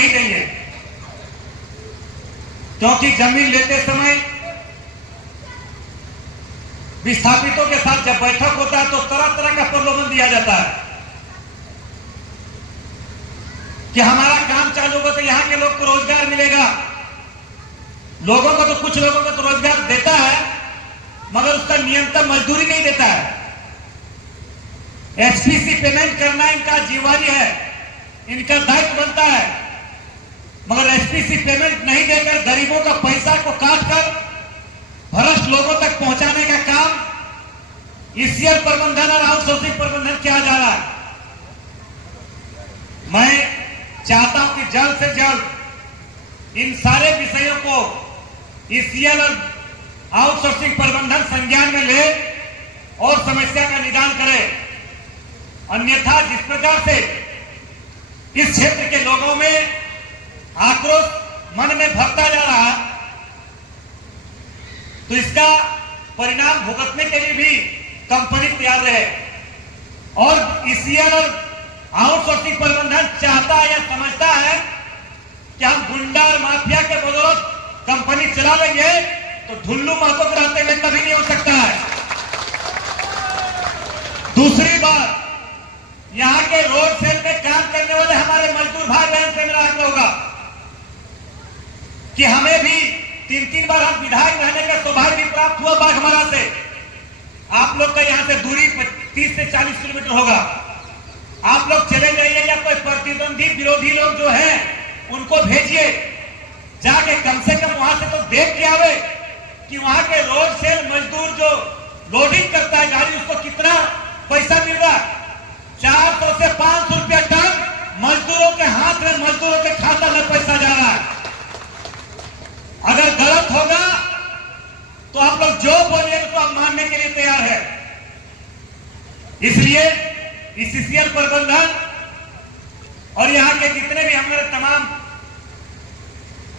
नहीं देंगे, क्योंकि जमीन लेते समय विस्थापितों के साथ जब बैठक होता है तो तरह तरह का प्रलोभन दिया जाता है कि हमारा काम चालू होगा तो यहाँ के लोग को रोजगार मिलेगा। लोगों को तो कुछ लोगों को तो रोजगार देता है, मगर उसका न्यूनतम मजदूरी नहीं देता है। एसपीसी पेमेंट करना इनका जिम्मेवारी है, इनका दायित्व बनता है, मगर एसपीसी पेमेंट नहीं देकर गरीबों का पैसा को काटकर भ्रष्ट लोगों तक पहुंचाने का काम ईसीएल प्रबंधन और आउटसोर्सिंग प्रबंधन किया जा रहा है। मैं चाहता हूं कि जल्द से जल्द इन सारे विषयों को ईसीएल और आउटसोर्सिंग प्रबंधन संज्ञान में ले और समस्या का निदान करे। अन्यथा जिस प्रकार से इस क्षेत्र के लोगों में आक्रोश मन में भरता जा रहा है, तो इसका परिणाम भुगतने के लिए भी कंपनी तैयार रहे। और ईसीएल और आउटसोर्सिंग प्रबंधन चाहता है या समझता है कि हम गुंडा और माफिया के बदौलत कंपनी चला लेंगे, तो ढुल्लू महतो के रहते हुए कभी नहीं हो सकता है। दूसरी बात, यहाँ के रोड सेल में काम करने वाले हमारे मजदूर भाई बहन से मेरा आग्रह होगा कि हमें भी 3-3 बार हम विधायक रहने का सौभाग्य भी प्राप्त हुआ बाघमारा से। आप लोग का यहाँ से दूरी 30 से 40 किलोमीटर होगा। आप लोग चले जाइए या कोई प्रतिद्वंदी विरोधी लोग जो हैं उनको भेजिए, जाके कम से कम वहां से तो देख के आवे कि वहां के रोड सेल मजदूर जो लोडिंग करता है गाड़ी, उसको कितना पैसा मिल रहा है। 400 से 500 रुपया टन मजदूरों के हाथ में, मजदूरों के खाता में पैसा जा रहा है। अगर गलत होगा तो आप लोग जो बोलिएगा तो हम मानने के लिए तैयार है। इसलिए ईसीएल प्रबंधन और यहाँ के जितने भी हमारे तमाम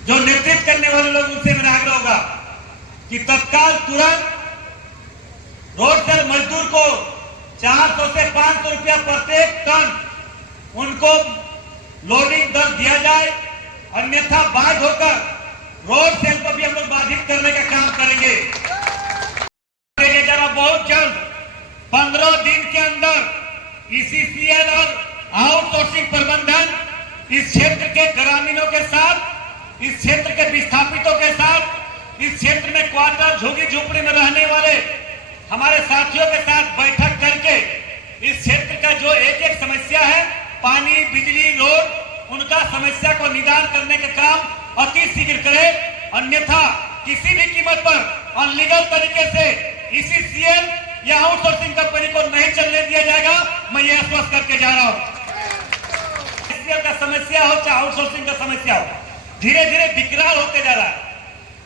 जो नेतृत्व करने वाले लोग, उनसे मेरा आग्रह होगा कि तत्काल तुरंत रोड सेल मजदूर को 400 से 500 रुपया प्रत्येक टन उनको लोडिंग दर दिया जाए। अन्यथा बाध्य होकर रोड सेल को भी हम लोग बाधित करने का काम करेंगे। जरा बहुत जल्द 15 दिन के अंदर ईसीएल और आउटसोर्सिंग प्रबंधन इस क्षेत्र के ग्रामीणों के साथ, इस क्षेत्र के विस्थापितों के साथ, इस क्षेत्र में क्वार्टर झुग्गी झोपड़ी में रहने वाले हमारे साथियों के साथ बैठक करके इस क्षेत्र का जो एक एक समस्या है, पानी, बिजली, रोड, उनका समस्या को निदान करने का काम अति शीघ्र करे। अन्यथा किसी भी कीमत पर अनलीगल तरीके से ईसीएल या आउटसोर्सिंग कंपनी को नहीं चलने दिया जाएगा। मैं ये आश्वस्त करके जा रहा हूं। ईसीएल का समस्या हो चाहे आउटसोर्सिंग का समस्या हो, धीरे धीरे विकराल होते जा रहा है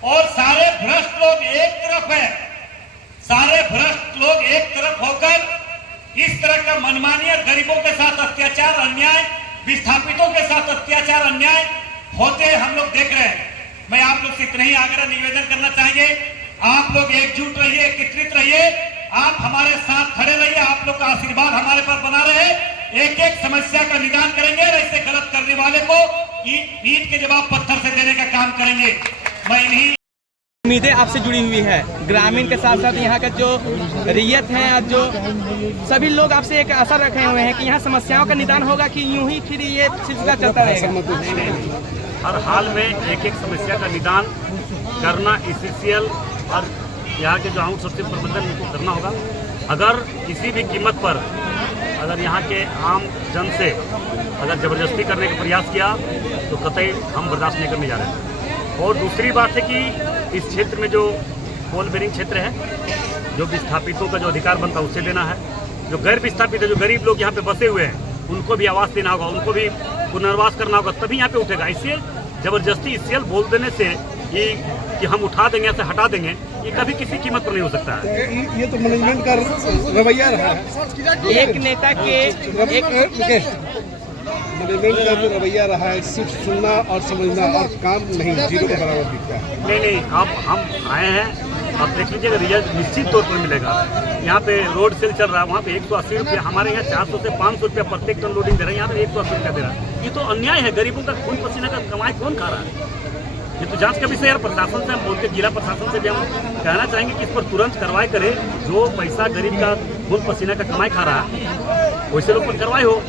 और सारे भ्रष्ट लोग एक तरफ है, सारे भ्रष्ट लोग एक तरफ होकर इस तरह का मनमानी और गरीबों के साथ अत्याचार, अन्याय, विस्थापितों के साथ अत्याचार, अन्याय होते हम लोग देख रहे हैं। मैं आप लोग से इतना ही आग्रह निवेदन करना चाहेंगे, आप लोग एकजुट रहिए, एकत्रित रहिए, आप हमारे साथ खड़े रहिए, आप लोग का आशीर्वाद हमारे पर बना रहे। एक एक समस्या का निदान करेंगे, ऐसे गलत करने वाले को ईंट के जवाब पत्थर से देने का काम करेंगे। मैं इन्हीं उम्मीदें आपसे जुड़ी हुई है। ग्रामीण के साथ साथ यहाँ का जो रैयत है, जो सभी लोग आपसे एक आशा रखे हुए हैं कि यहाँ समस्याओं का निदान होगा कि यूं ही फिर ये सिलसिला चलता रहेगा। हर हाल में एक एक समस्या का निदान करना ईसीएल और यहाँ के जो आउटसोर्सिंग प्रबंधन उनको करना होगा। अगर किसी भी कीमत पर अगर यहाँ के आम जन से अगर जबरदस्ती करने का प्रयास किया तो कतई हम बर्दाश्त नहीं करने जा रहे हैं। और दूसरी बात है कि इस क्षेत्र में जो कोल बेरिंग क्षेत्र है, जो विस्थापितों का जो अधिकार बनता है उससे देना है। जो गैर विस्थापित है, जो गरीब लोग यहाँ पे बसे हुए हैं, उनको भी आवास देना होगा, उनको भी पुनर्वास करना होगा, तभी यहाँ पे उठेगा। इससे जबरदस्ती ईसीएल बोल देने से कि हम उठा देंगे, ऐसे हटा देंगे, ये कभी किसी कीमत पर नहीं हो सकता है। ये तो मैनेजमेंट का रवैया रहा है। एक नेता के मैनेजमेंट का जो रवैया रहा है, सिर्फ सुनना और समझना और काम नहीं, जीरो के बराबर दिखता है। नहीं, अब हम आए हैं आप देख लीजिएगा रिजल्ट निश्चित तौर पर मिलेगा। यहाँ पे रोड सेल चल रहा है, वहाँ पे 180 रुपया, हमारे यहाँ 400 से 500 रुपया प्रत्येक टन लोडिंग दे रहे हैं, यहाँ पे 180 रुपया दे रहा है। ये तो अन्याय है। गरीबों का खून पसीना का कमाई कौन खा रहा है? ये तो जांच का विषय है। प्रशासन से हम बोलते, जिला प्रशासन से भी हम कहना चाहेंगे कि इस पर तुरंत कार्रवाई करे। जो पैसा गरीब का खून पसीना का कमाई खा रहा है वैसे लोग पर कार्रवाई हो।